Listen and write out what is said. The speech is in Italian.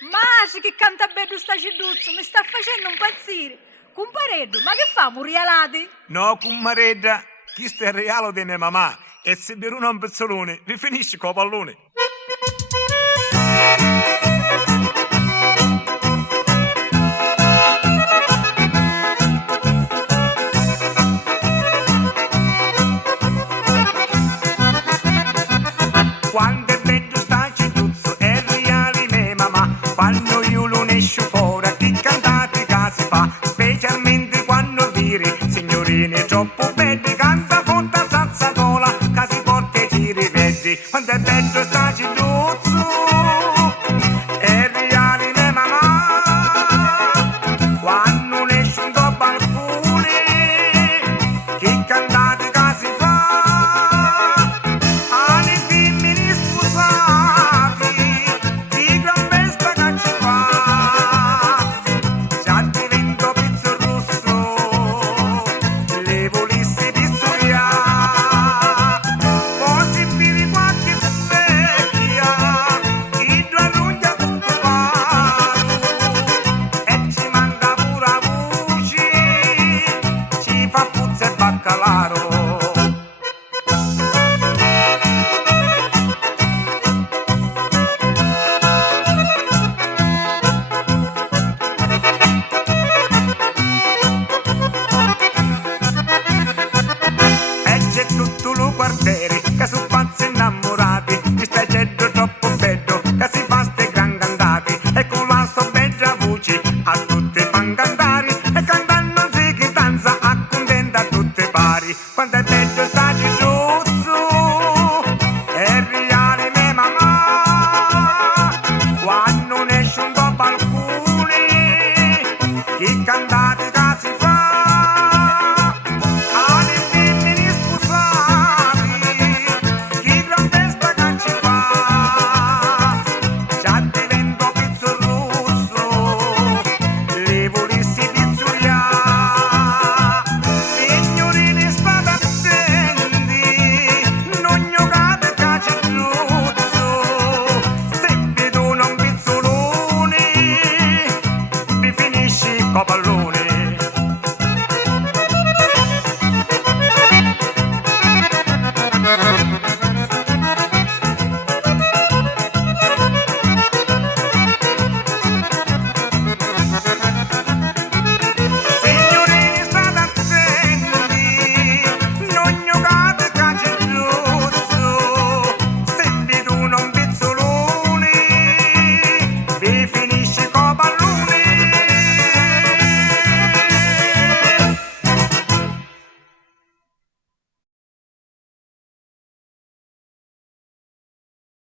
Masi che canta bello sta ceduzzo, mi sta facendo impazzire. Compareddo, ma che fa, murialati? No, cummaredda, questo è il regalo di mia mamma. E se per uno un pezzolone, vi finisce con pallone.